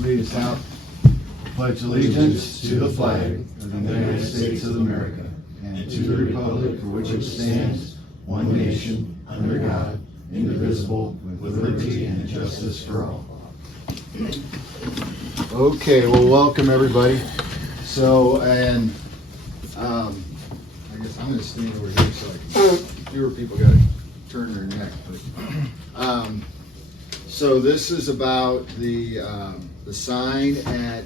Lead us out. Pledge allegiance to the flag of the United States of America and to the republic for which it stands, one nation, under God, indivisible, with liberty and justice for all. Okay, well, welcome everybody. So, and I guess I'm going to stand over here so I can, fewer people got to turn their neck. But so this is about the sign at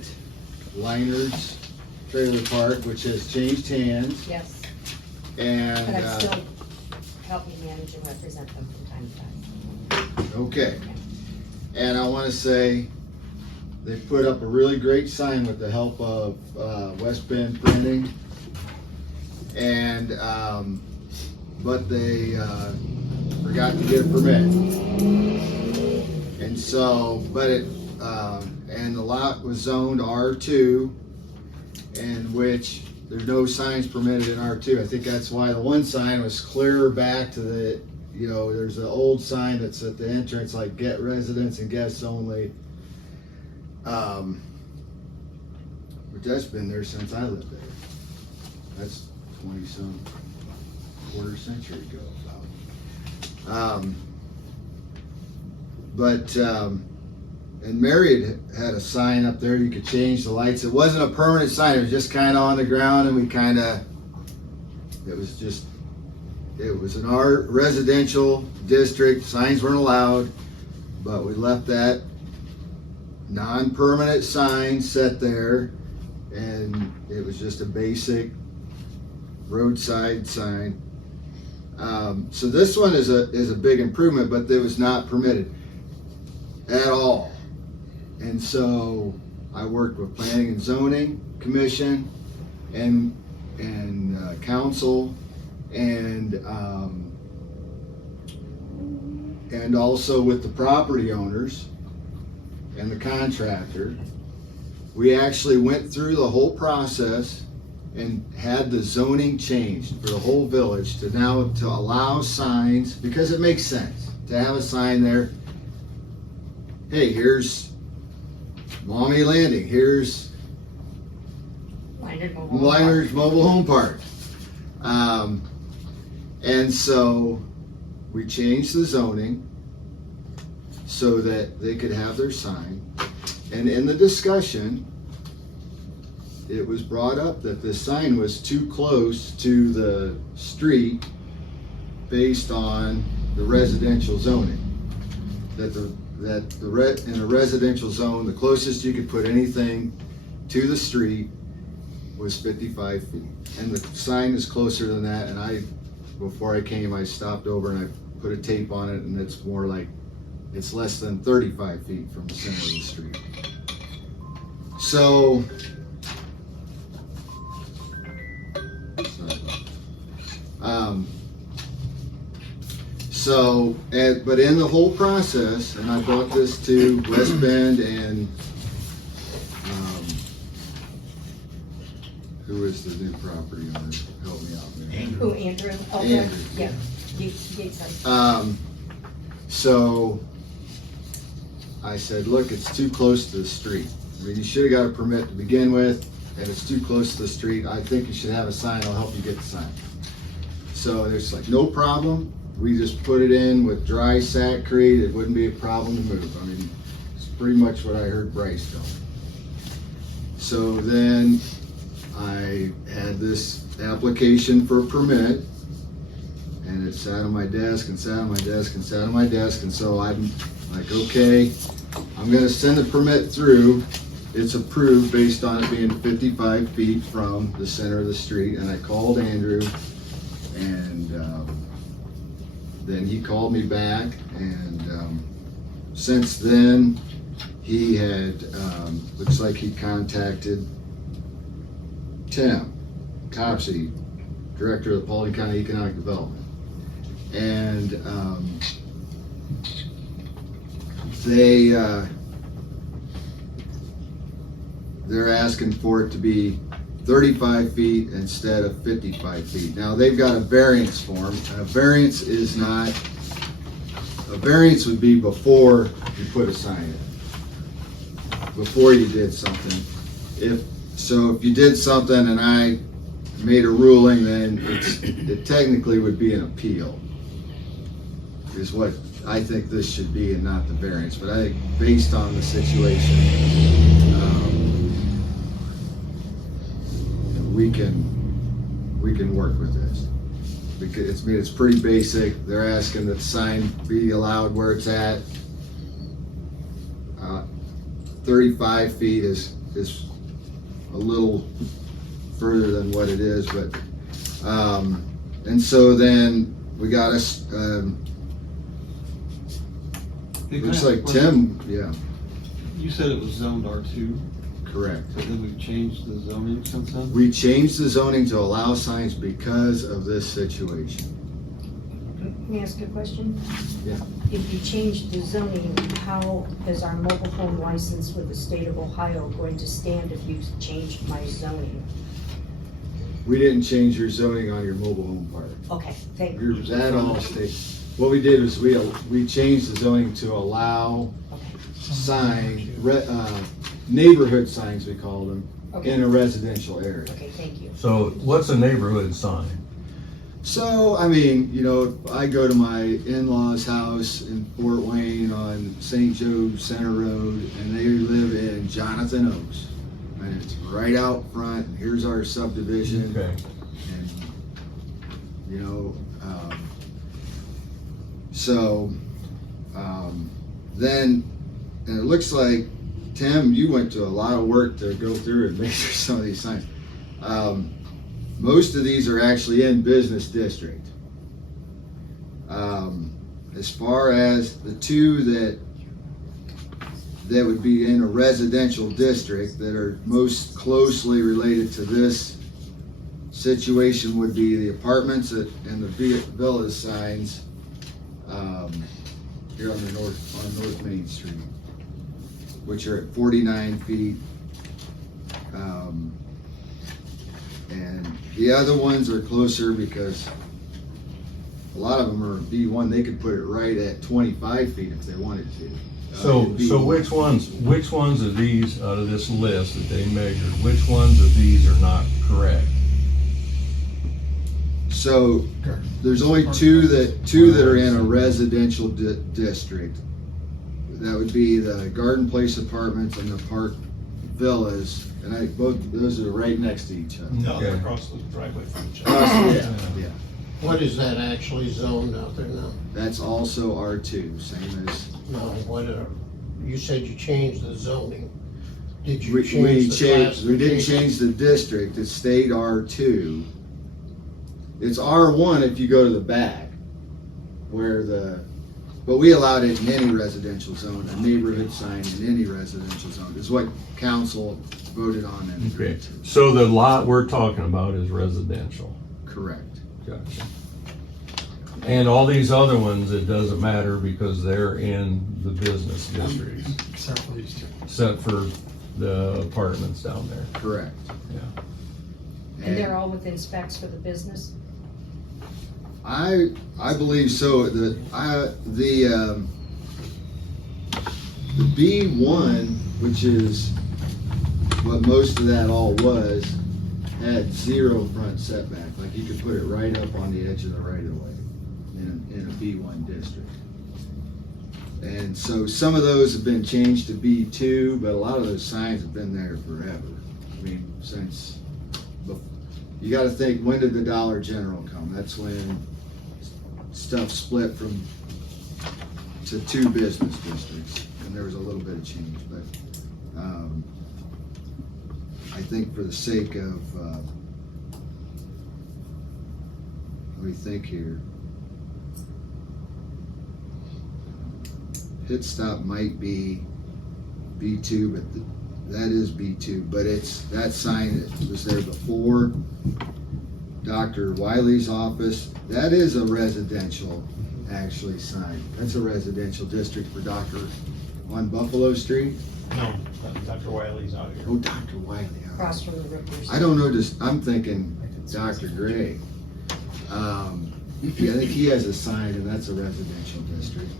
Leinard's Trailer Park, which has changed hands. Yes, And but I still help me manage and represent them from time to time. okay. And I want to say they put up a really great sign with the help of West Bend Printing, and but they forgot to get a permit, and so and the lot was zoned R2, in which there's no signs permitted in R2. I think that's why the one sign was clearer back to the, there's an old sign that's at the entrance, like get residents and guests only. But that's been there since I lived there. That's 20-some, quarter century ago about. And Mary had a sign up there, you could change the lights. It wasn't a permanent sign, it was just kind of on the ground, and it was an art residential district, signs weren't allowed, but we left that non-permanent sign set there, and it was just a basic roadside sign. So this one is a big improvement, but it was not permitted at all. And so I worked with Planning and Zoning Commission and council and also with the property owners and the contractor. We actually went through the whole process and had the zoning changed for the whole village to allow signs, because it makes sense to have a sign there. Hey, here's Mommy Landing, here's Leinard Mobile Home Park. And so we changed the zoning so that they could have their sign. And in the discussion, it was brought up that the sign was too close to the street based on the residential zoning. In a residential zone, the closest you could put anything to the street was 55 feet. And the sign is closer than that, and before I came, I stopped over and I put a tape on it, and it's more like, it's less than 35 feet from the center of the street. So, but in the whole process, and I brought this to West Bend and who is the new property owner? Help me out there. Who, Andrew? Oh, Andrew. Yeah. Gabe. So I said, look, it's too close to the street. I mean, you should have got a permit to begin with, and it's too close to the street. I think you should have a sign. I'll help you get the sign. So it's like, no problem. We just put it in with dry sackcrete. It wouldn't be a problem to move. I mean, it's pretty much what I heard Bryce tell me. So then I had this application for a permit, and it sat on my desk and sat on my desk and sat on my desk. And so I'm like, okay, I'm gonna send the permit through. It's approved based on it being 55 feet from the center of the street. And I called Andrew, and then he called me back, and since then he had, looks like he contacted Tim Topsy, Director of the Paulding County Economic Development, and they're asking for it to be 35 feet instead of 55 feet. Now they've got a variance form, and a variance would be before you put a sign in. before you did something. If you did something and I made a ruling, then it technically would be an appeal, is what I think this should be, and not the variance. But I think based on the situation, we can work with this. Because it's pretty basic. They're asking that the sign be allowed where it's at. 35 feet is a little further than what it is, but and so then we got us. Looks like Tim. Yeah, You said it was zoned R2, correct. so then we've changed the zoning since then? We changed the zoning to allow signs because of this situation. Let me ask a question. Yeah. If you change the zoning, how is our mobile home license with the state of Ohio going to stand if you changed my zoning? We didn't change your zoning on your mobile home park. Okay, thank you. That all stays. What we did was we changed the zoning to allow neighborhood signs, we call them, in a residential area. Okay, thank you. So what's a neighborhood sign? So, I mean, you know, I go to my in-laws' house in Fort Wayne on St. Joe Center Road, and they live in Jonathan Oaks. And it's right out front. Here's our subdivision. Okay. And, you know, then, and it looks like, Tim, you went to a lot of work to go through and make sure some of these signs. Most of these are actually in business district. As far as the two that would be in a residential district that are most closely related to this situation would be the apartments and the villas signs here on North Main Street, which are at 49 feet. And the other ones are closer because a lot of them are B1. They could put it right at 25 feet if they wanted to. So which ones of these out of this list that they measured, which ones of these are not correct? So there's only two that are in a residential district. That would be the Garden Place Apartments and the Park Villas, and both those are right next to each other. No, they're Okay. across the driveway from each Oh, other. yeah. What is that actually zoned out there now? That's also R2, same as. No, you said you changed the zoning. Did you We change the classification? we didn't change the district, it stayed R2. It's R1 if you go to the back, but we allowed it in any residential zone, a neighborhood sign in any residential zone, is what council voted on. Okay, so the lot we're talking about is residential. Correct. Gotcha. And all these other ones, it doesn't matter because they're in the business districts, Except for these two. except for the apartments down there. Correct. Yeah. And they're all within specs for the business? I believe so. The B1, which is what most of that all was, had 0 front setback. Like you could put it right up on the edge of the right of way in a B1 district. And so some of those have been changed to B2, but a lot of those signs have been there forever. I mean, since you got to think, when did the Dollar General come? That's when stuff split to 2 business districts, and there was a little bit of change. But I think for the sake of, let me think here. Pit Stop might be B2, but that is B2, but it's that sign that was there before Dr. Wiley's office. That is a residential, actually, sign. That's a residential district for Dr. on Buffalo Street. No, Dr. Wiley's out here. Oh, Dr. Wiley. Across from the Rippers. I don't know, I'm thinking Dr. Gray. Yeah, I think he has a sign, and that's a residential district.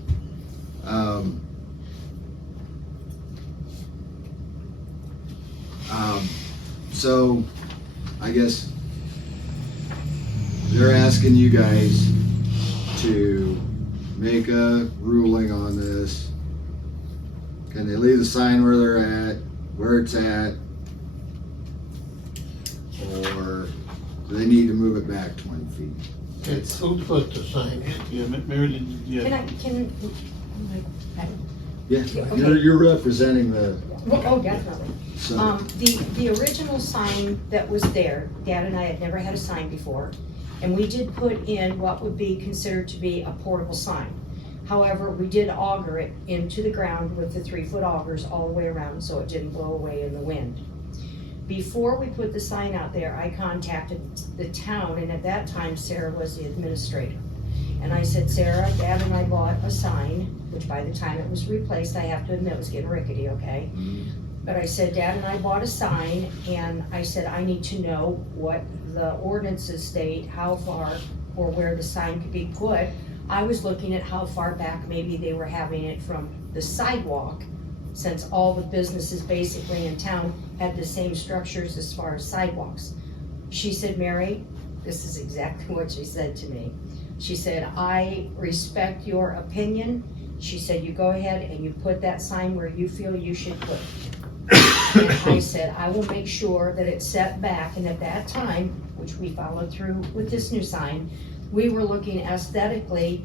So, I guess they're asking you guys to make a ruling on this. Can they leave the sign where they're at, where it's at? Or do they need to move it back 20 feet? It's who put the sign in? Yeah, Mary, did you, Can yeah, Yeah, Okay. you're representing the, oh, definitely. so, The original sign that was there, Dad and I had never had a sign before, and we did put in what would be considered to be a portable sign. However, we did auger it into the ground with the 3-foot augers all the way around so it didn't blow away in the wind. Before we put the sign out there, I contacted the town, and at that time Sarah was the administrator. And I said, Sarah, Dad and I bought a sign, which by the time it was replaced, I have to admit, was getting rickety, okay? But I said, Dad and I bought a sign, and I said, I need to know what the ordinances state, how far or where the sign could be put. I was looking at how far back maybe they were having it from the sidewalk, since all the businesses basically in town had the same structures as far as sidewalks. She said, Mary, this is exactly what she said to me. She said, I respect your opinion. She said, you go ahead and you put that sign where you feel you should put it. And I said, I will make sure that it's set back, and at that time, which we followed through with this new sign, we were looking aesthetically,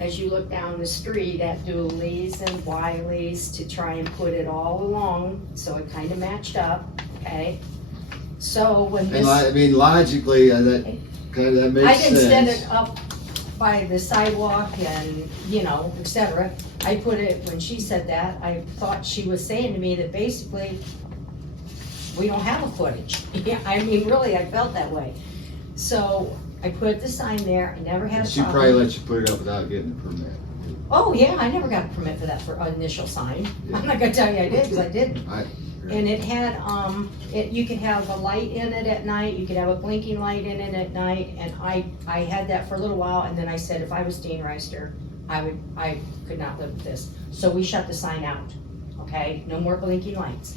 as you look down the street at Dooley's and Wiley's, to try and put it all along, so it kind of matched up, okay? So when and this, I mean, logically, that kind of, that makes I sense. didn't set it up by the sidewalk and, you know, et cetera. I put it, when she said that, I thought she was saying to me that basically, we don't have a footage. Yeah, I mean, really, I felt that way. So I put the sign there, I never had a She problem. probably let you put it up without getting a permit. Oh, yeah, I never got a permit for that for initial sign. I'm not gonna tell you I did, because I didn't. And it had, you could have a light in it at night, you could have a blinking light in it at night, and I had that for a little while, and then I said if I was Dean Reister, I could not live with this. So we shut the sign out, okay? No more blinking lights.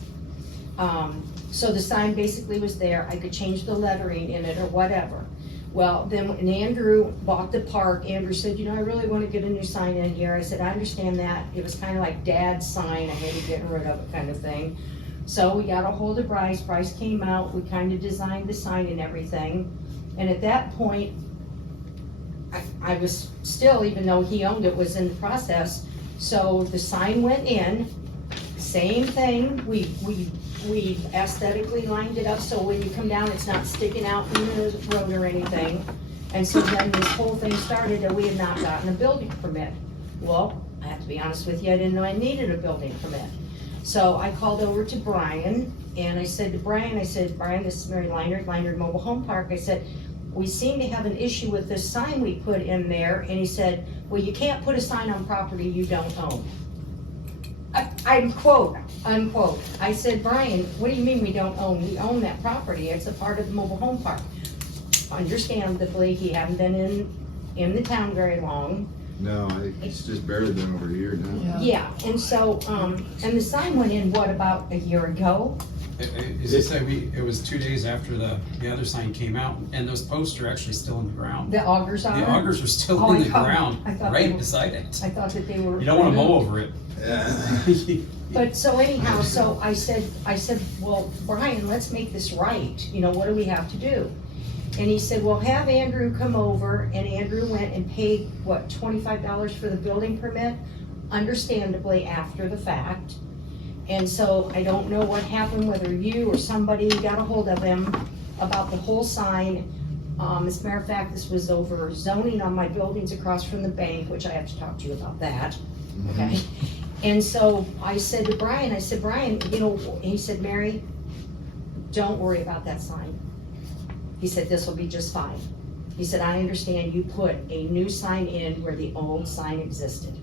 So the sign basically was there, I could change the lettering in it or whatever. Well, then when Andrew bought the park, Andrew said, you know, I really want to get a new sign in here. I said, I understand that. It was kind of like Dad's sign, I hated getting rid of it kind of thing. So we got a hold of Bryce, Bryce came out, we kind of designed the sign and everything. And at that point, I was still, even though he owned it, was in the process. So the sign went in, same thing, we aesthetically lined it up so when you come down, it's not sticking out in the road or anything. And so then this whole thing started and we had not gotten a building permit. Well, I have to be honest with you, I didn't know I needed a building permit. So I called over to Brian, and I said to Brian, this is Mary Leinard, Leinard Mobile Home Park. I said, we seem to have an issue with this sign we put in there. And he said, well, you can't put a sign on property you don't own. Unquote. I said, Brian, what do you mean we don't own? We own that property. It's a part of the mobile home park. Understandably, he hadn't been in the town very long. No, it's just barely been over a year now. Yeah, and so, and the sign went in, what, about a year ago? As I said, it was 2 days after the other sign came out, and those posts are actually still in the ground. The augers are? The augers are still Oh, in I the thought- ground, I thought they right were- beside it. I thought that they were. You don't wanna mow over it. Yeah. But so anyhow, so I said, well, Brian, let's make this right, you know, what do we have to do? And he said, well, have Andrew come over, and Andrew went and paid, what, $25 for the building permit? Understandably, after the fact. And so I don't know what happened, whether you or somebody got a hold of him about the whole sign. As a matter of fact, this was over zoning on my buildings across from the bank, which I have to talk to you about that, okay? And so I said to Brian, you know, he said, Mary, don't worry about that sign. He said, this will be just fine. He said, I understand you put a new sign in where the old sign existed.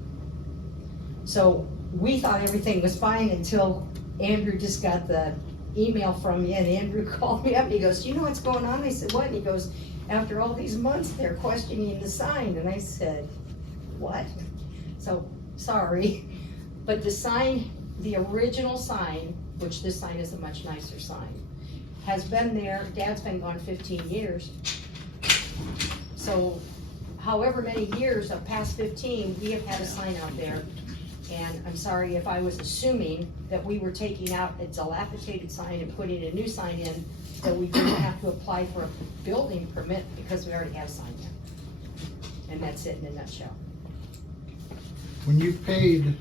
So we thought everything was fine until Andrew just got the email from me, and Andrew called me up and he goes, do you know what's going on? I said, what? And he goes, after all these months, they're questioning the sign. And I said, what? So, sorry. But the sign the original sign, which this sign is a much nicer sign, has been there, Dad's been gone 15 years. So however many years of past 15, we have had a sign out there. And I'm sorry if I was assuming that we were taking out a dilapidated sign and putting a new sign in, that we didn't have to apply for a building permit because we already have a sign there. And that's it in a nutshell. When you paid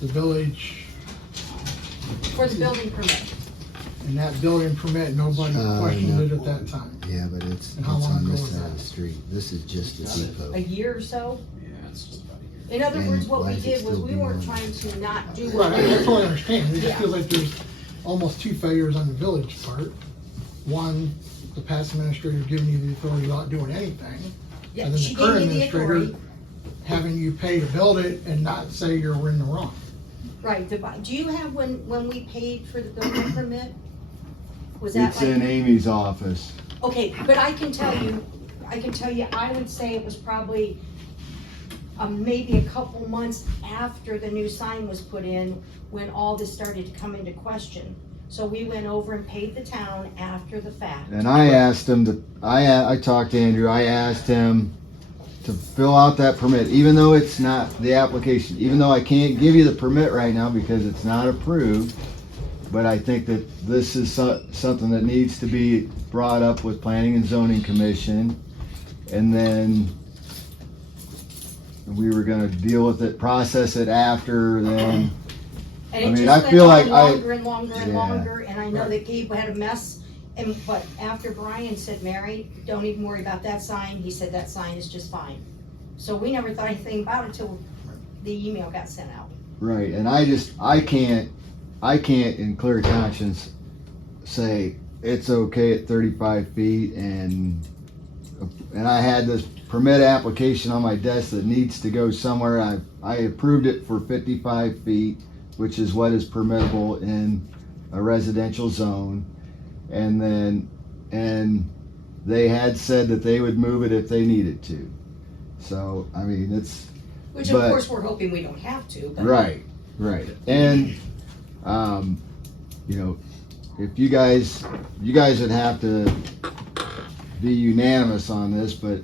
the village For the building permit, and that building permit, nobody questioned it at that time. Yeah, but it's And how long on ago this was side that? of the street. This is just a depot. a year or so. Yeah, it's just about a year. In other And words, what why we is it did was still we weren't being- trying to not do Right, what we that's what I were. understand. It just Yeah. feels like there's almost two failures on the village part. One, the past administrator giving you the authority without doing anything. Yeah, And then she the current gave me the administrator authority. having you pay to build it and not say you're in the wrong. Right, do you have when we paid for the building permit? Was that It's in like, Amy's office. okay, but I can tell you, I would say it was probably maybe a couple months after the new sign was put in, when all this started to come into question. So we went over and paid the town after the fact. And I asked him to, I talked to Andrew, I asked him to fill out that permit, even though it's not the application, even though I can't give you the permit right now because it's not approved. But I think that this is something that needs to be brought up with Planning and Zoning Commission. And then we were gonna deal with it, process it after then. And I it mean, just I went feel on like longer and longer and Yeah. longer, and I know that Gabe had a mess. But after Brian said, Mary, don't even worry about that sign, he said that sign is just fine. So we never thought anything about it till the email got sent out. Right, and I can't in clear conscience say it's okay at 35 feet and I had this permit application on my desk that needs to go somewhere. I approved it for 55 feet, which is what is permissible in a residential zone. And they had said that they would move it if they needed to. So, I mean, it's, Which of But- course, we're hoping we don't have to, but. right. And, you know, if you guys would have to be unanimous on this, but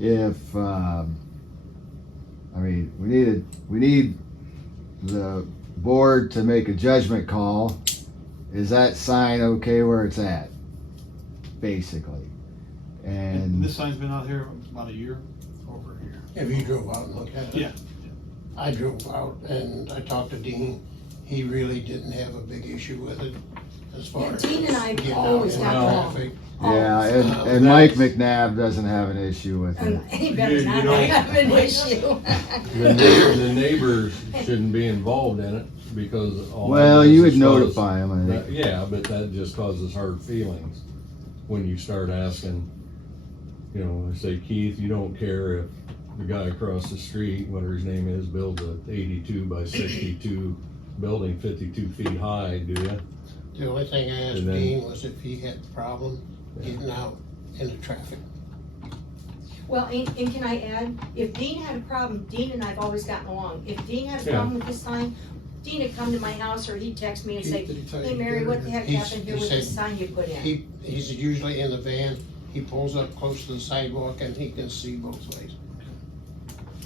if, I mean, we need the board to make a judgment call. Is that sign okay where it's at? Basically. And this sign's been out here about a year. Over here. Have you drove out and looked at it? Yeah. I drove out and I talked to Dean. He really didn't have a big issue with it as far Yeah, as. Dean and I getting out always in got along. traffic. Yeah, and Mike McNabb doesn't have an issue with it. He better You not know- have an issue. The neighbors shouldn't be involved in it because all. Well, that you does would is cause- notify him, I think. Yeah, but that just causes hard feelings when you start asking, you know, say, Keith, you don't care if the guy across the street, whatever his name is, builds a 82 by 62 building 52 feet high, do you? The only thing I asked And then- Dean was if he had a problem getting out into traffic. Well, and can I add, if Dean had a problem, Dean and I've always gotten along. If Dean had a Yeah. problem with this sign, Dean would come to my house or he'd text me and say, Did he tell hey you Mary, what the heck He's- happened here he with this said sign you put in? He's usually in the van. He pulls up close to the sidewalk and he can see both ways.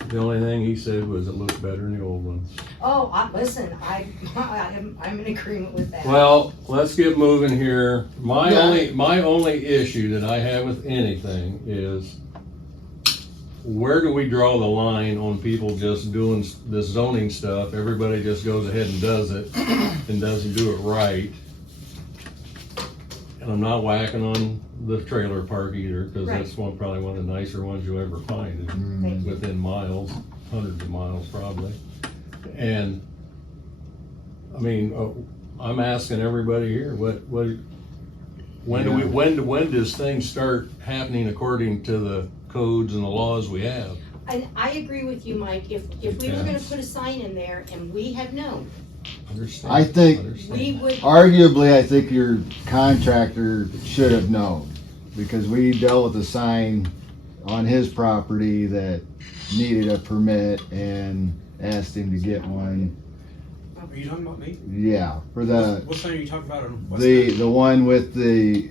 The only thing he said was it looked better than the old ones. Oh, listen, I'm in agreement with that. Well, let's get moving here. My Yeah. only issue that I have with anything is where do we draw the line on people just doing this zoning stuff? Everybody just goes ahead and does it and doesn't do it right. And I'm not whacking on the trailer park either, cause Right. that's probably one of the nicer ones you'll ever find. Thank you. Within miles, hundreds of miles probably. And, I mean, I'm asking everybody here, when does things start happening according to the codes and the laws we have? And I agree with you, Mike, if we were gonna put a sign in there and we had known, Understand? I think- Understand. we would, Arguably, I think your contractor should have known, because we dealt with a sign on his property that needed a permit and asked him to get one. Are you talking about me? Yeah, for the, What sign are you talking about on West the one with the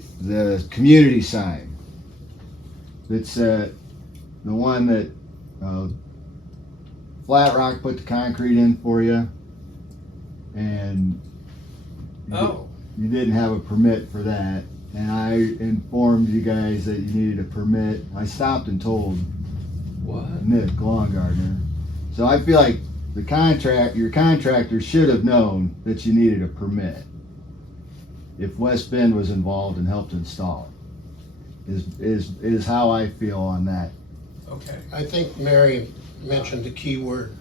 community sign. It's, the one that, Flat Rock put the concrete in for you. And Oh, you didn't have a permit for that. And I informed you guys that you needed a permit. I stopped and told What? Nick Longardner. So I feel like your contractor should have known that you needed a permit if West Bend was involved and helped install it. Is how I feel on that. okay. I think Mary mentioned the key word,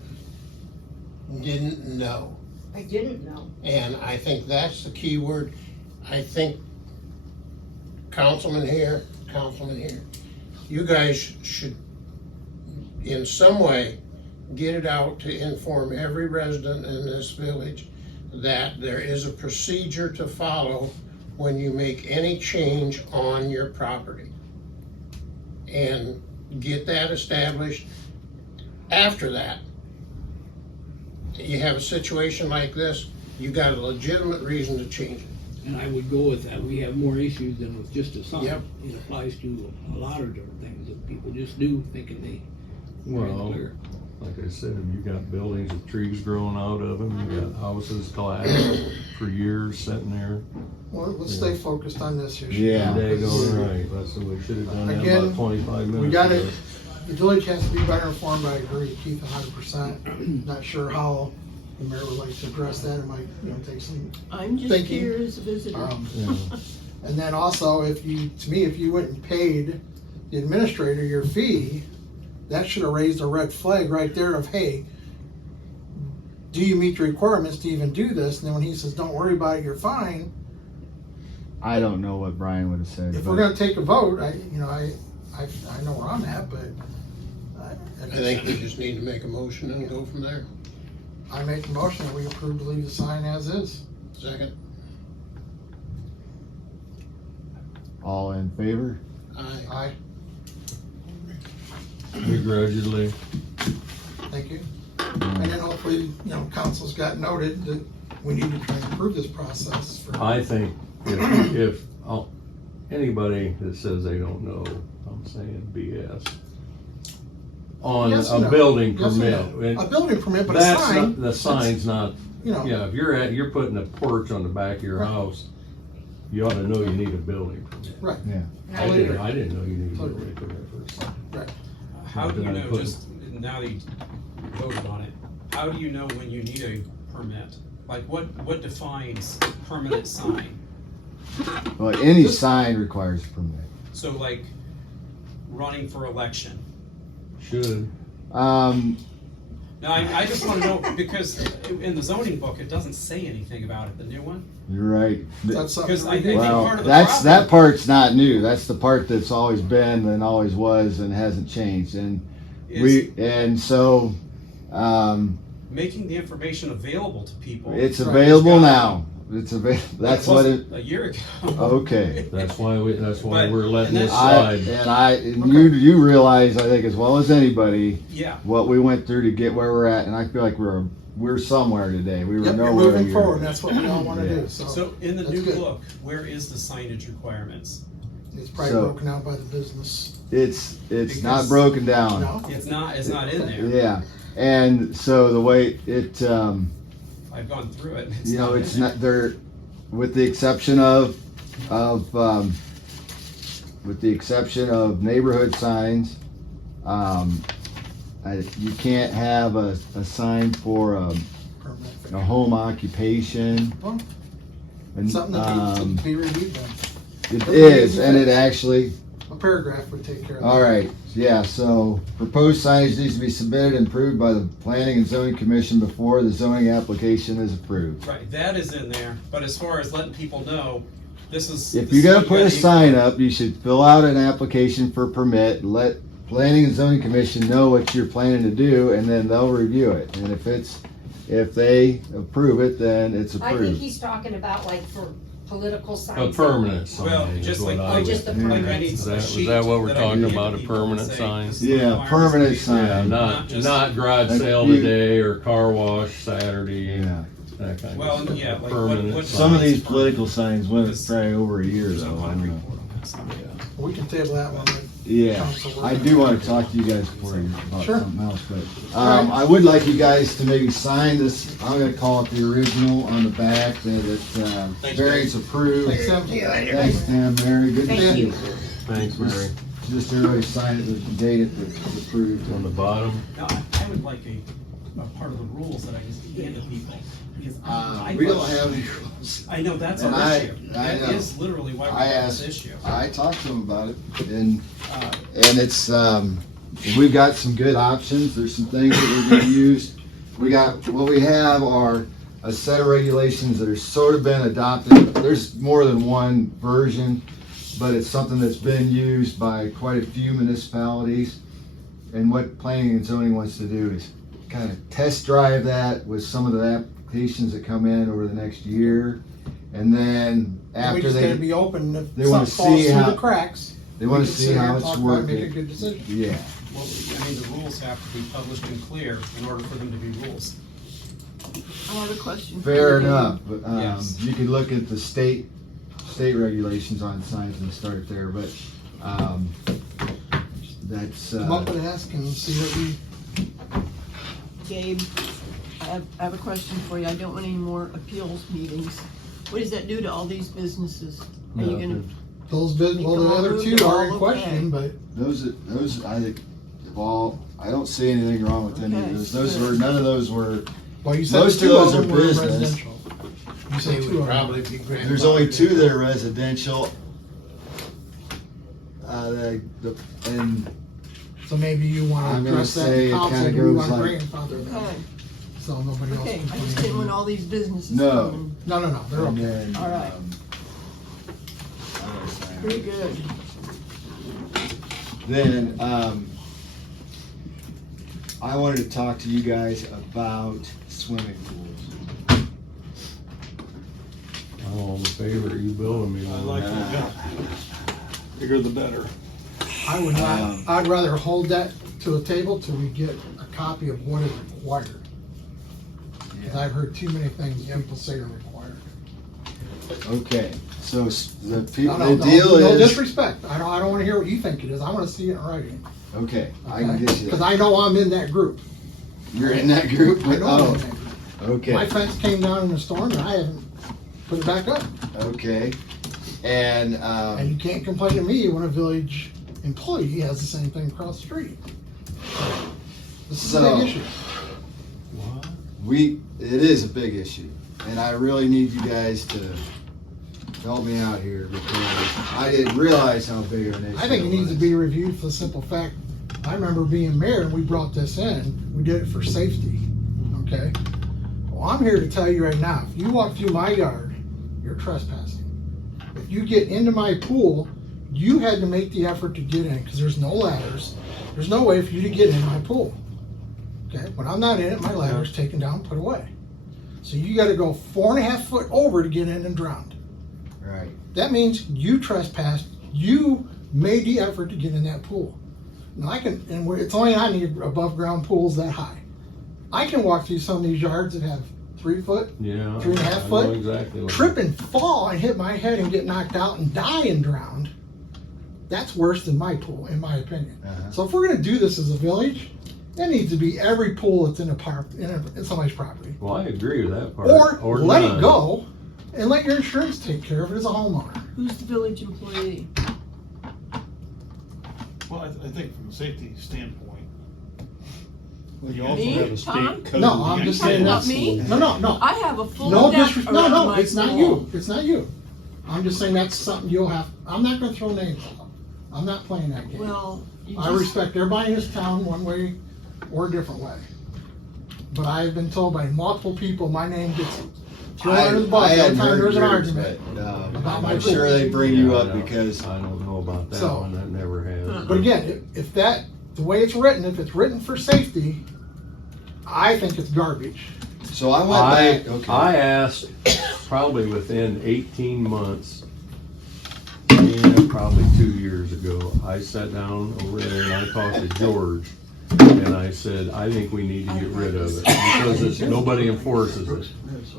didn't know. I didn't know. And I think that's the key word. I think councilman here, you guys should in some way get it out to inform every resident in this village that there is a procedure to follow when you make any change on your property. And get that established. After that, you have a situation like this, you got a legitimate reason to change it. And I would go with that. We have more issues than with just a sign. Yep. It applies to a lot of different things that people just do thinking they're in the Well, clear. like I said, you got buildings with trees growing out of them, you got houses collapsed for years sitting there. Well, let's stay focused on this issue. Yeah. Daggone right, that's what we should have done that Again, about 25 minutes We got ago. it, the village has to be better informed, I agree with Keith 100%. Not sure how the mayor would like to address that, it might, take some I'm just thinking. here as a visitor. Yeah. And then also, if you went and paid the administrator your fee, that should have raised a red flag right there of, hey, do you meet the requirements to even do this? And then when he says, don't worry about it, you're fine. I don't know what Brian would have said. If but we're gonna take a vote, I know where I'm at, but I think we just need to make a motion and go from there. I make a motion that we approve to leave the sign as is. Second, all in favor? aye. Aye, Begrudgingly. thank you. And then hopefully, council's got noted that we need to try and improve this process for. I think if anybody that says they don't know, I'm saying BS. On Yes a and no. building Yes and permit. no. and A building permit, but a that's sign. not- The sign's not, Yeah, yeah, if you're putting a porch on the back of your Right. house, you ought to know you need a building permit. right. I didn't know you needed a building permit for a sign. How do you Did I know, put- just now that you voted on it, how do you know when you need a permit? Like what defines permanent sign? Well, any sign requires a permit. So like running for election. Should. Now, I just wanna know, because in the zoning book, it doesn't say anything about it, the new one. You're right. That's something. Because to I review. think Well, part of the that problem- part's not new. That's the part that's always been and always was and hasn't changed. And Is so, making the information available to people. it's Right. available now. It's that's what it, wasn't a year ago. okay. That's why But- we're letting and this that's- slide. You realize, I think, as well as anybody, Yeah, what we went through to get where we're at, and I feel like we're somewhere today. We were Yep, you're nowhere. a moving year forward, ago. that's what we all wanna Yeah. do, so. so in the That's new good. book, where is the signage requirements? It's probably So- broken out by the business. It's Because- not broken down. No? It's not in there. Yeah, and so the way it, I've gone through it. it's not there, with the exception of neighborhood signs. You can't have a sign for a Permanent. home occupation. Well, And, something that needs to be reviewed then. it is, and it actually, A paragraph would take care of that. all right, yeah, so proposed signage needs to be submitted and approved by the Planning and Zoning Commission before the zoning application is approved. Right, that is in there, but as far as letting people know, this is. If this you're is gonna what put a you sign up, you should fill out an application for permit, let Planning and Zoning Commission know what you're planning to do, and then they'll review it. And if they approve it, then it's I think approved. he's talking about like for political A signs. permanent sign Well, is just what like, I Oh, would. just the Yeah. like I permanent. need Is a that- is sheet that what we're that I talking can give about, a people permanent and say, sign? this Yeah, requires permanent this, sign. Yeah, not just- not garage Like sale you- today or car wash Saturday. Yeah, that kind Well, of yeah, stuff. like Permanent what- Some of signs. these political signs went This- probably over a year There's no though, I bond don't know. report on that stuff. We can table that one. Yeah, I do wanna talk to you guys before you, about Sure. something else, but, I would like you guys to maybe sign this, I'm gonna call it the original on the back, that it's, variance approved. Thanks, Tim. Thanks, Tim, Mary, good to Thank see you. you. Thanks, Mary. Just everybody sign it with the date it's approved. On the bottom, Now, I would like a part of the rules that I just hand to people, because I. We don't have any rules. I know, that's And our I- issue. I That know. is literally why we I have this asked, issue. I talked to them about it, and Uh, it's, we've got some good options, there's some things that we're gonna use. What we have are a set of regulations that are sort of been adopted, there's more than one version, but it's something that's been used by quite a few municipalities. And what planning and zoning wants to do is kind of test drive that with some of the applications that come in over the next year. And then We after just gotta they, be open if they wanna something falls see through how- the cracks. they wanna we can see sit here how and it's talk about it and Make a working. good decision. Yeah. Well, I mean, the rules have to be published and clear in order for them to be rules. I have a question. Fair for you. enough, but, Yes. you could look at the state regulations on signs and start there, but, that's, Come up and ask and see what we, Gabe, I have a question for you. I don't want any more appeals meetings. What does that do to all these businesses? Are you gonna, those business, well, the Make them all other move, two they're are in all question, but those, I think, have all, I don't see anything wrong with any of Okay, those. Those good. were, none of those were, well, you said Most of two those of are them were business. residential. You said They two would of them. probably be grandfathered. there's only two that are residential. And So maybe you I'm wanna gonna address that say in it council, kinda do we goes want like- grandfather them? okay, So nobody else okay, can I come just didn't want in. all these businesses No. coming. No, they're and okay. then, All right. Pretty good. Then, I wanted to talk to you guys about swimming pools. I'm all in favor of you building me I one. like that, yeah. Bigger the better. I would not, Um, I'd rather hold that to a table till we get a copy of what is required. Cause I've heard too many things people say are required. Okay, so No, the no, deal no is, disrespect. I don't wanna hear what you think it is. I wanna see it in writing. okay, I can get you Cause that. I know I'm in that group. You're in that group? I know I'm in Oh, that group. okay. My fence came down in a storm and I haven't put it back up. Okay, and, And you can't complain to me when a village employee has the same thing across the street. This is a So- big issue. it is a big issue, and I really need you guys to help me out here, because I didn't realize how big of an issue I think it needs to was. be reviewed for the simple fact, I remember being mayor and we brought this in, we did it for safety, okay? Well, I'm here to tell you right now, if you walk through my yard, you're trespassing. If you get into my pool, you had to make the effort to get in, cause there's no ladders, there's no way for you to get in my pool. Okay, when I'm not in it, my ladder's taken down, put away. So you gotta go 4.5 foot over to get in and drown. Right, That means you trespassed, you made the effort to get in that pool. Now it's only I need above ground pools that high. I can walk through some of these yards that have 3 foot, Yeah. 3.5 I know foot, exactly what. trip and fall and hit my head and get knocked out and die and drowned. That's worse than my pool, in my opinion. Uh-huh. So if we're gonna do this as a village, it needs to be every pool that's in a park, in somebody's property. Well, I agree with that part. Or let none. it go and let your insurance take care of it as a homeowner. Who's the village employee? Well, I think from a safety standpoint. You Me? also have a Tom? state code. No, I'm just saying Not that's. me? No. I have a full No deck disrespect, around no, my it's not pool. you, it's not you. I'm just saying that's something you'll have, I'm not gonna throw names out. I'm not playing that game. Well, you I just, respect everybody in this town one way or a different way. But I've been told by multiple people, my name gets thrown under the bus every hadn't time heard there's an yours, argument. but, about my I'm sure they bring you Yeah, up I don't- because, I don't know about that So- one, that never has. But again, if that, the way it's written, if it's written for safety, I think it's garbage. so I went back, okay. I asked, probably within 18 months, yeah, probably 2 years ago, I sat down over there and I talked to George. And I said, I think we need to get rid of it, because nobody enforces it.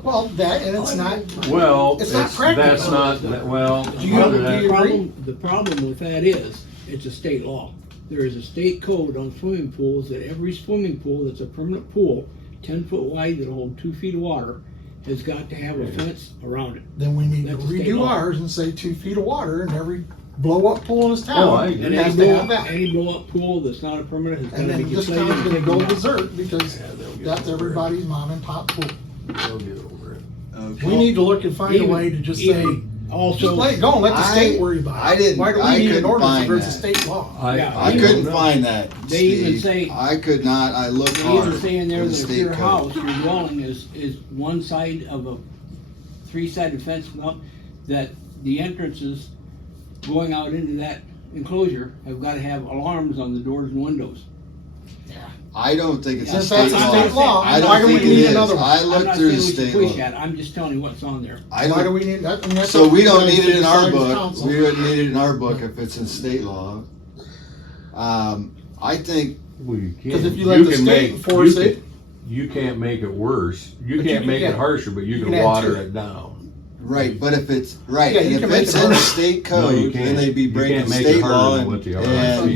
Well, that, and it's not, Well, It's not practical. that's not, well, Do you- whether do that- you- The problem with that is, it's a state law. There is a state code on swimming pools that every swimming pool that's a permanent pool, 10 foot wide that'll hold 2 feet of water, has got to have a fence around it. then we need to That's a state redo law. ours and say 2 feet of water in every blow-up pool in this Oh, I town. agree. And It has any to have blow, that. any blow-up pool that's not a permanent has And gotta be then this deflated. town's gonna and go taken out. berserk because Yeah, they'll get that's over it. everybody's mom and pop pool. They'll get over it. Okay. We need to look and find a Even- way to just say, even just Also, let it go and let the state worry about it. I didn't- Why do I we need an couldn't ordinance find if there's a that. state law? Yeah. I couldn't find that, They even Steve. say- I could not, I looked they hard even say in there for the that if state your code. house, your dwelling is one side of a 3-sided fence up, that the entrances going out into that enclosure have gotta have alarms on the doors and windows. I don't think it's a Since state that's a law. state law, I why don't do we think it need is. another one? I I'm looked not through the saying we should state push law. that, I'm just telling you what's on there. I Why do don't, we need that? And that's so up we to don't you need guys it to in our decide as book, council. we wouldn't need it in our book if it's in state law. I think, Well, you can't. Because if you let the can state make- enforce you it- can- You can't make it worse. You But you can't can- make yeah. it harsher, but you You can can add water to it. it down. right, but if it's, right, Yeah, and you if can make it's it in the harder. state No, you code, then can't. they'd be You breaking can't make it state harder law than and, what the I RSC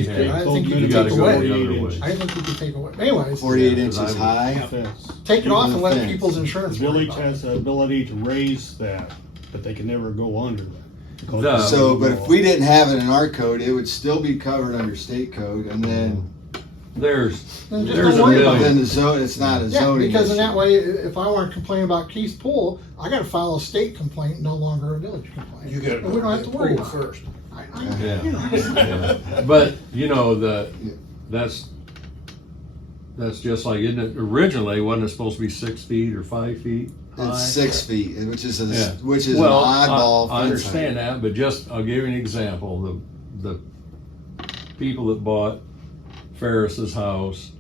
think has. you can You gotta take go away. the other way. I think we can take away. Anyways, 48 Yeah, inches 'cause I would- high. Fence. take it off and let Fence. people's The insurance worry village about has it. the ability to raise that, but they can never go under that. because No. it's So, a but if law. we didn't have it in our code, it would still be covered under state code, and then, There's Then just a don't worry about it. then million. the zone, it's not a Yeah, zoning because in issue. that way, if I want to complain about Keith's pool, I gotta file a state complaint, no longer a village complaint. You gotta And we don't have to go worry to the about pool it. first. Yeah. You know. Yeah. But, you know, that's just like, isn't it, originally, wasn't it supposed to be 6 feet or 5 feet high? It's 6 feet, which is Yeah. an Well, oddball. I fence understand height. that, but just, I'll give you an example, the people that bought Ferris's house,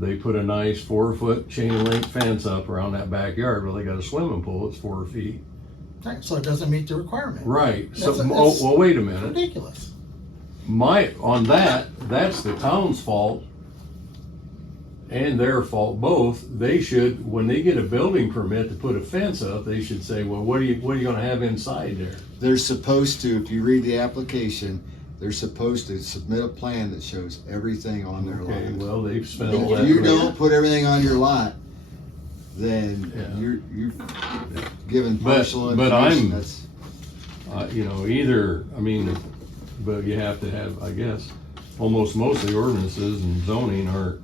they put a nice 4-foot chain link fence up around that backyard, well, they got a swimming pool, it's 4 feet. Right, so it doesn't meet the requirement. Right, so, That's well, wait a minute, ridiculous. on that's the town's fault and their fault both. They should, when they get a building permit to put a fence up, they should say, well, what are you gonna have inside there? They're supposed to, if you read the application, they're supposed to submit a plan that shows everything on their Okay, lot. well, they've spent all that. If you money. don't put everything on your lot, then Yeah. you're given But- partial but information. I'm- You know, either, I mean, but you have to have, I guess, almost most of the ordinances and zoning aren't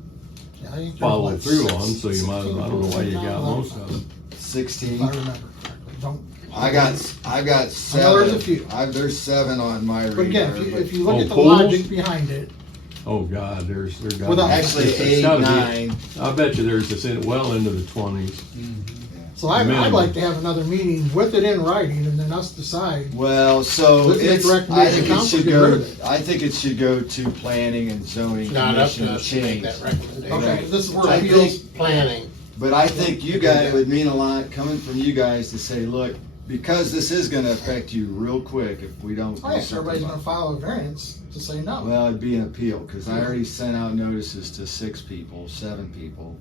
Yeah, I think there's, followed what, through on, so you might, I 16 don't know why you pools in got town? most of them. 16. If I remember correctly, don't. I got I know seven. there's a few. There's 7 on my radar. But again, if you look Oh, at the pools? logic behind it, Oh, God, there got. Without- Actually, it's 8, gotta be- 9. I bet you there's this well into the 20s. so I'd Minimum. like to have another meeting with it in writing and then us decide. Well, so Let's make it's, a I recommendation think to it council, should get go, rid of it. I think it should go to planning and zoning It's not up commission to to us to make change. that recommendation. Okay, Right. this is where I it feels, think- Planning. But I think you guys, it would mean a lot coming from you guys to say, look, because this is gonna affect you real quick if we don't. oh do yes, something everybody's about gonna file a variance to say it." no. Well, it'd be an appeal, cause I already sent out notices to 6 people, 7 people.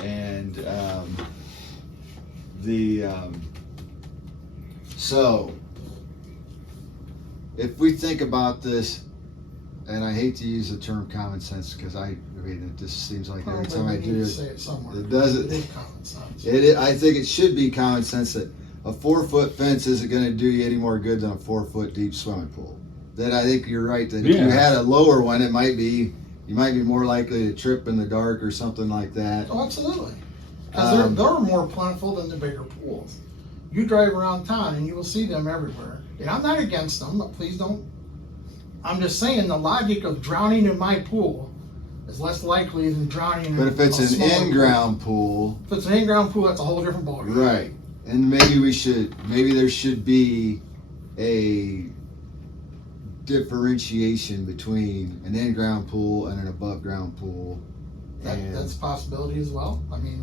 And, so, if we think about this, and I hate to use the term common sense, cause I mean, it just seems like every Well, time but I we do need to it. say it somewhere. it doesn't- It is common sense. I think it should be common sense that a 4-foot fence isn't gonna do you any more good than a 4-foot deep swimming pool. That I think you're right, that if you Yeah. had a lower one, you might be more likely to trip in the dark or something like that. Oh, absolutely. Because Um, they're more plentiful than the bigger pools. You drive around town and you will see them everywhere. And I'm not against them, but please don't. I'm just saying the logic of drowning in my pool is less likely than drowning in But if it's a an smaller pool. in-ground pool, If it's an in-ground pool, that's a whole different ballgame. right, and maybe there should be a differentiation between an in-ground pool and an above-ground pool. And, That's a possibility as well. I mean,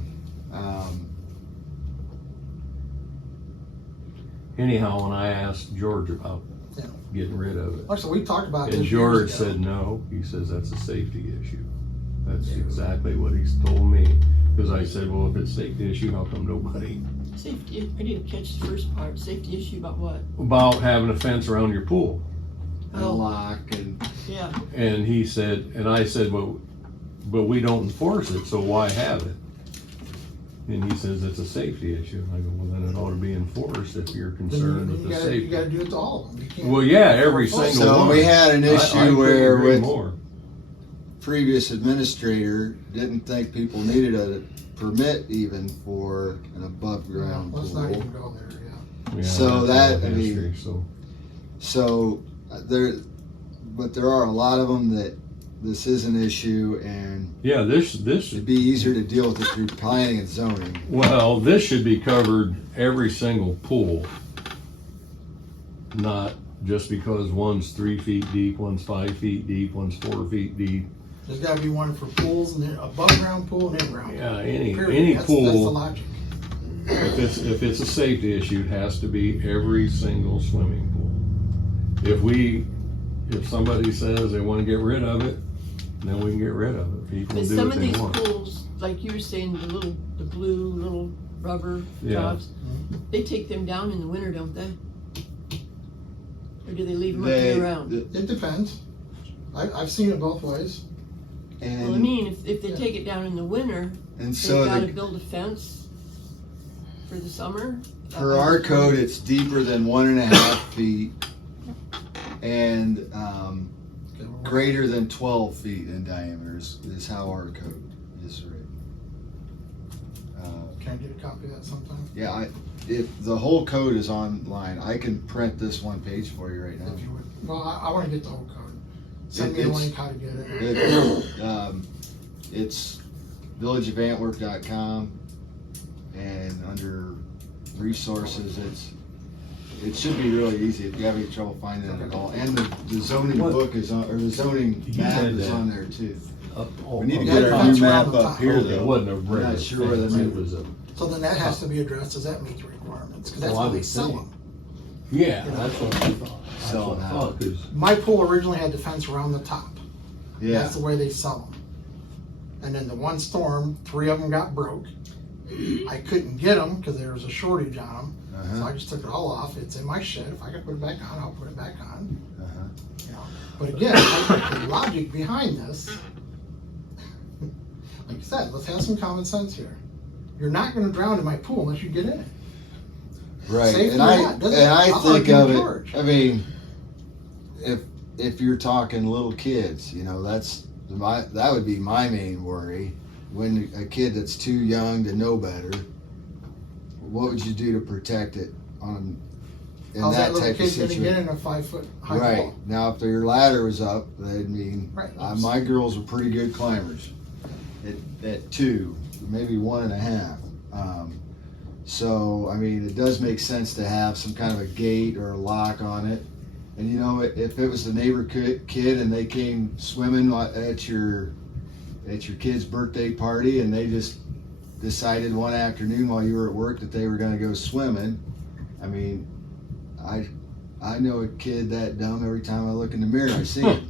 Anyhow, when I asked George about Yeah. getting rid of it, like I said, we talked about this. and years George ago. said no, he says that's a safety issue. That's exactly what he's told me, because I said, well, if it's a safety issue, how come nobody Safety, I didn't catch the first part. Safety issue about what? About having a fence around your pool. And a lock and, Yeah, And he said, and I said, but we don't enforce it, so why have it? And he says it's a safety issue. I go, well, then it ought to be enforced if you're concerned with the You safety. gotta do it to all of them. You can't- Well, yeah, every single so one. we had an I issue couldn't where agree with more. previous administrator didn't think people needed a permit even for an above Yeah, ground let's not pool. even go there, yeah. Yeah, So that's that, all I mean, history, so. So there are a lot of them that this is an issue, and Yeah, this, it'd be easier to deal with it through planning and zoning. well, this should be covered every single pool. Not just because one's 3 feet deep, one's 5 feet deep, one's 4 feet deep. There's gotta be one for pools and then above ground pool and in ground. Yeah, any Period. That's the pool, logic. if it's a safety issue, it has to be every single swimming pool. If somebody says they wanna get rid of it, then we can get rid of it. People but do some what of they these want. pools, like you were saying, the blue little rubber Yeah. jobs, they take them down in the winter, don't they? Or do they leave them up They- year round? It depends. I've seen it both ways. Well, I And, mean, if they Yeah. take it down in the winter, and they've so gotta the, build a fence for the summer. per our code, it's deeper than 1.5 feet and, Okay, well, greater than 12 feet in diameter is how our code is written. Can I get a copy of that sometime? Yeah, if the whole code is online, I can print this one page for you right now. If you would. Well, I wanna get the whole code. Send me a It's- link how to get it. It's villageofantwerp.com, and under resources, it should be really easy if you have any trouble finding it at all. And the zoning What? book is on, or the zoning You map had is that. on there too. Oh, We need to okay. get our That's new around map the up top. here Okay, it though. wasn't a I'm regular not sure where the fence, new. it was a, So then that has to be addressed. Does that meet the requirements? Cause that's Well, I how they would sell think. them. yeah, that's what I thought. That's Sell what I them thought, 'cause My pool originally had the fence around the top. Yeah, That's the way they sell them. And then the one storm, 3 of them got broke. I couldn't get them because there was a shortage on them. So uh-huh, I just took it all off. It's in my shed. If I can put it back on, I'll put it back on. uh-huh. You know. But again, I think the logic behind this, like you said, let's have some common sense here. You're not gonna drown in my pool unless you get in it. Right, Safety and or I, not, doesn't- and I I'll think argue of with it, George. I mean, if you're talking little kids, you know, that would be my main worry. When a kid that's too young to know better, what would you do to protect it in How's that that little type of kid gonna situation? get in a 5-foot high Right, wall? now if their ladder was up, I mean, Right. my girls were pretty good climbers at 2, maybe 1.5. So, I mean, it does make sense to have some kind of a gate or a lock on it. And you know, if it was the neighbor kid and they came swimming at your kid's birthday party and they just decided one afternoon while you were at work that they were gonna go swimming, I mean, I know a kid that dumb every time I look in the mirror, I see him.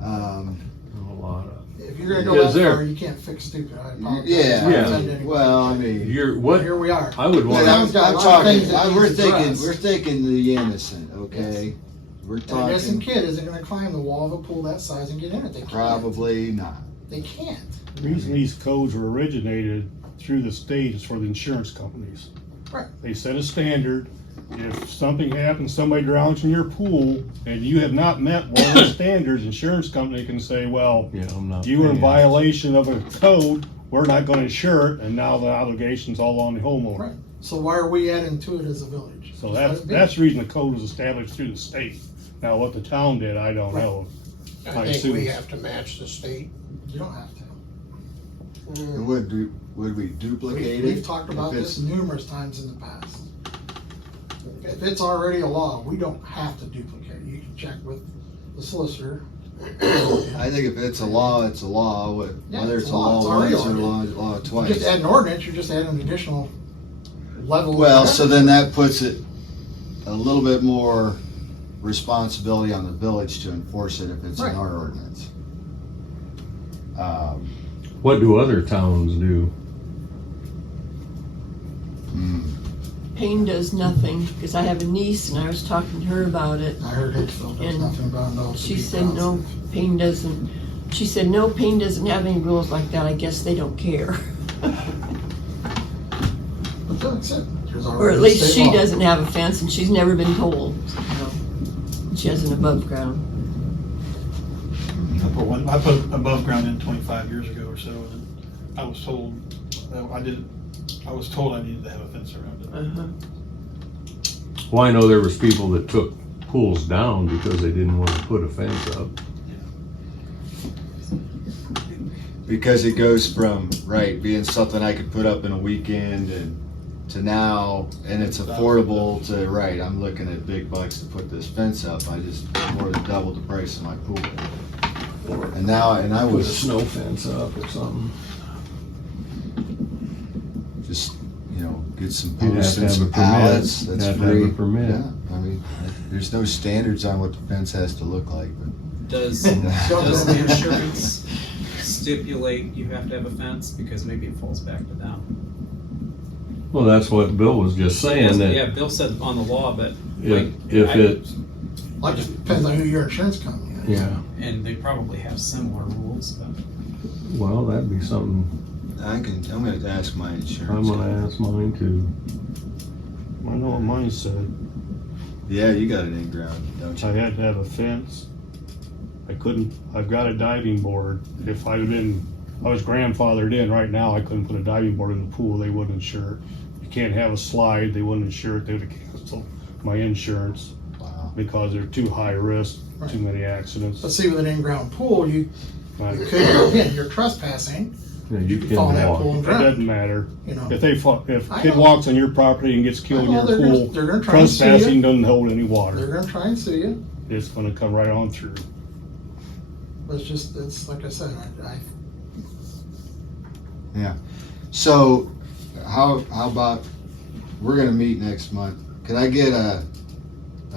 a lot of. If you're gonna go Because that there- far, you can't fix stupid. I apologize. Yeah, I don't Yeah. intend anybody. Well, I mean. You're, what, Here we are. I would But want, Sounds got a I'm lot of talking, things that we're needs thinking, addressed. we're thinking the innocent, okay? We're An innocent talking, kid isn't gonna climb the wall of a pool that size and get in it. They can't. probably not. They can't. The reason these codes were originated through the state is for the insurance companies. Right. They set a standard. If something happens, somebody drowns in your pool, and you have not met one of the standards, insurance company can say, well, yeah, I'm not. you were in paying. violation of a code, we're not gonna insure it, and now the obligation's all on the homeowner. Right. So why are we adding to it as a village? So Just let that's, it be. that's the reason the code was established through the state. Now, what the town did, I don't Right. know. I I think assume- we have to match the state. You don't have to. And would we duplicate it? We've talked about If this it's- numerous times in the past. If it's already a law, we don't have to duplicate it. You can check with the solicitor. I think if it's a law, it's a law, Yeah, whether it's it's a a law. law It's once already or ordered. law You twice. just add an ordinance, you're just adding an additional level. Well, of so then that puts it a little bit more responsibility on the village to enforce it if it's in Right. our ordinance. What do other towns do? Payne does nothing, because I have a niece and I was talking to her about it. I heard Hicksville does And nothing about it. She said no, Payne doesn't, she said no, Payne doesn't have any rules like that, I guess they don't care. But that's it. There's Or already at least state she law. doesn't have a fence and she's never been told, so. She has an above ground. I put above ground in 25 years ago or so, and I was told, I was told I needed to have a fence around it. Uh-huh. Well, I know there was people that took pools down because they didn't want to put a fence up. Because it goes from, right, being something I could put up in a weekend and to now, and it's affordable to, right, I'm looking at big bucks to put this fence up. I just more than doubled the price of my pool. And now, and I Put a was snow fence up or something. just, you know, get some You'd have posts to and have some a permit. pallets. You'd That's have to have free. a permit. Yeah, I mean, there's no standards on what the fence has to look like, but Does the insurance stipulate you have to have a fence? Because maybe it falls back to them. Well, that's what Bill was just saying, that Yeah, Bill said on the law, but if it, Like, it depends on who your insurance company is. yeah, and they probably have similar rules, but well, that'd be something I'm gonna ask my I'm insurance. gonna ask mine too. I know what mine said. Yeah, you got it in ground, don't I you? had to have a fence. I've got a diving board. If I was grandfathered in right now, I couldn't put a diving board in the pool, they wouldn't insure it. You can't have a slide, they wouldn't insure it, they would cancel my insurance Wow. because they're too high risk, too many But accidents. see, with an in-ground pool, you It could, again, you're trespassing, Yeah, you can fall in that pool and drown, doesn't matter. you know. If if a I kid know. walks on your property and gets killed in I know, your pool, they're gonna try and sue you. trespassing doesn't hold any They're water. gonna try and sue you, It's gonna come right on through. but it's like I said, So, how about, we're gonna meet next month. Could I get a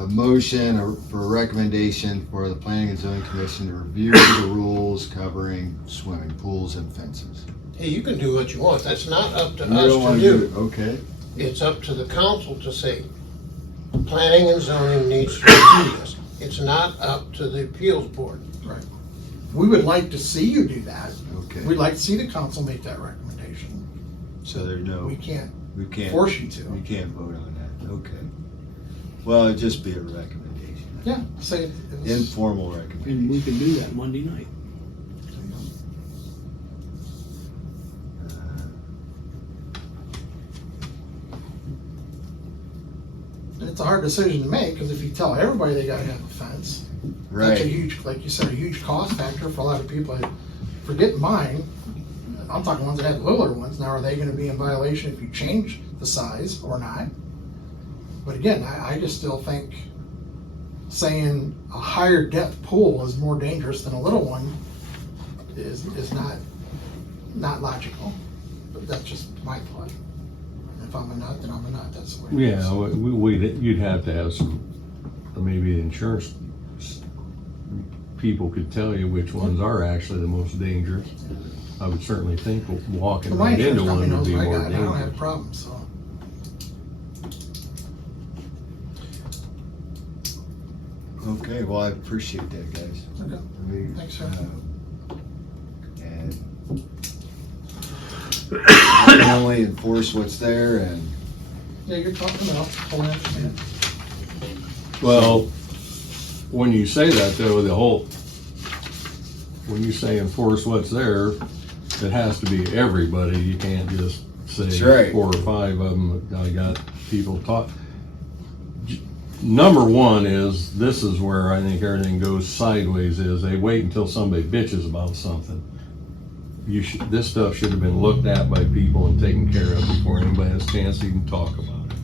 motion or for a recommendation for the Planning and Zoning Commission to review the rules covering swimming pools and fences? Hey, you can do what you want, that's not up to You don't us to wanna do. it, okay? It's up to the council to say, planning and zoning needs to review this. It's not up to the appeals board. we would like to see you do that. Okay, We'd like to see the council make that recommendation. so there's no, We can't we can't, force you to. we can't vote on that, okay. Well, it'd just be a recommendation, Yeah, say it was. informal And recommendation. we can do that Monday night. And it's a hard decision to make, because if you tell everybody they gotta have a fence, that's a Right, huge, like you said, a huge cost factor for a lot of people. Forget mine, I'm talking ones that have littler ones. Now, are they gonna be in violation if you change the size or not? But again, I just still think saying a higher depth pool is more dangerous than a little one is not logical. But that's just my thought. If I'm a nut, then I'm a nut, that's the way it is. Yeah, you'd have to have some, maybe the insurance people could tell you which ones are actually the most dangerous. I would certainly think walking But my right insurance into company one would knows be what I more got, and I don't have a dangerous. problem, so. okay, well, I appreciate that, guys. Okay. I mean, Thanks, sir. And I can only enforce what's there, and Yeah, you're talking about, totally understand. Well, when you say that though, when you say enforce what's there, it has to be everybody. You can't just That's say right. 4 or 5 of them. I got people talk. Number one is, this is where I think everything goes sideways, is they wait until somebody bitches about something. This stuff should have been looked at by people and taken care of before anybody has a chance to even talk about it.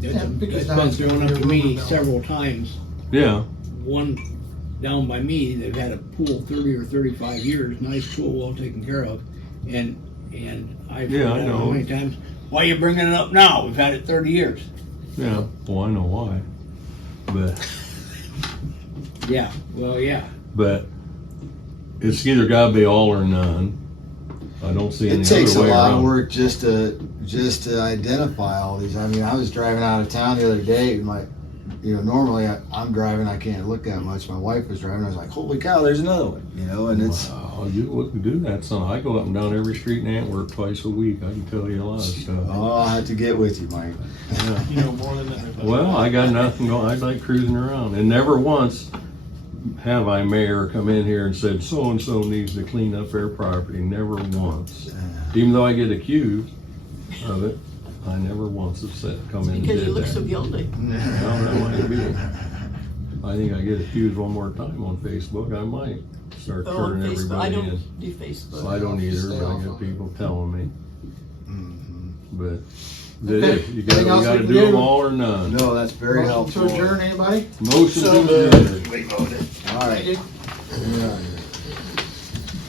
Yeah, because That's now been it's thrown gonna up be to a me rumor mill. several times. Yeah, One down by me, they've had a pool 30 or 35 years, nice pool, well taken care of. And I've Yeah, I heard know. how many times, why are you bringing it up now? We've had it 30 years. yeah, well, I know why. Yeah, well, yeah. But it's either gotta be all or none. I don't see any It takes a other way lot of around. work just to identify all these. I mean, I was driving out of town the other day and normally I'm driving, I can't look that much. My wife was driving, I was like, holy cow, there's another one, and it's, Wow, you wouldn't do that, son. I go up and down every street in Antwerp twice a week. I can tell you a lot of stuff. oh, I'll have to get with you, Mike. Yeah. You know more than everybody. Well, I got nothing going. I like cruising around, and never once have I, mayor, come in here and said so and so needs to clean up their property. Never once. Even though I get accused of it, I never once have said come in and Because did you look that. so guilty. No, that might be it. I think I get accused one more time on Facebook. I might start Oh, on turning Facebook, I everybody in. don't do Facebook. I don't either, Stay but I off get of it. people telling me. Mhm. But that Okay. is, you Anything else we gotta can do do? them all or none. No, that's very Motion helpful. to adjourn, anybody? Motion So to adjourn. All right. Thank you. Yeah.